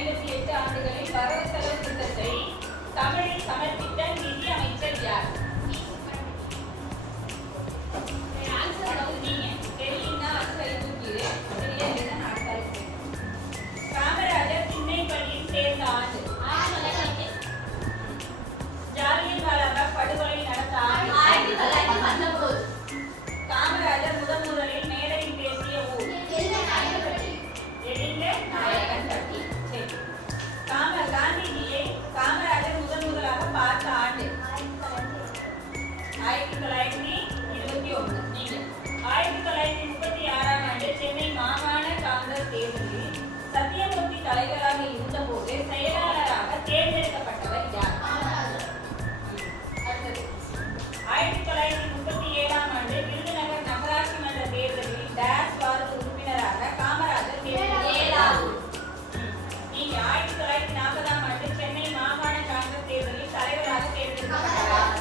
58 ஆண்டுகளில் வரவு செலவு திட்டத்தை தமிழில் சமர்ப்பித்த நிதி அமைச்சர் யார்? காமராஜர் திண்ணைப்பள்ளியில் சேர்ந்த ஆண்டு. ஜாலியன் வாலாபாக் படுகொலை நடந்த ஆண்டு. 1919. காமராஜர் முதலில் மேடையில் பேசிய ஊர். எழிலநாயக்கன்பட்டி. சரி. காந்திஜியை காமராஜர் முதலாக பார்த்த ஆண்டு. 1921. நீங்க 1936ஆம் ஆண்டு சென்னை மாகாண காங்கிரஸ் தேர்தலில் சத்தியமூர்த்தி தலைவராக இருந்தபோது செயலாளராக தேர்ந்தெடுக்கப்பட்டவர் யார்? அடுத்தது 1937ஆம் ஆண்டு விருதுநகர் நகராட்சி மன்ற தேர்தலில் டேஷ் வார்டு உறுப்பினராக காமராஜர் தேர்ந்தெடுக்கப்பட்டார். நீங்க 1940ஆம் ஆண்டு சென்னை மாகாண காங்கிரஸ் தேர்தலில் தலைவராக தேர்ந்தெடுக்கப்பட்டார்.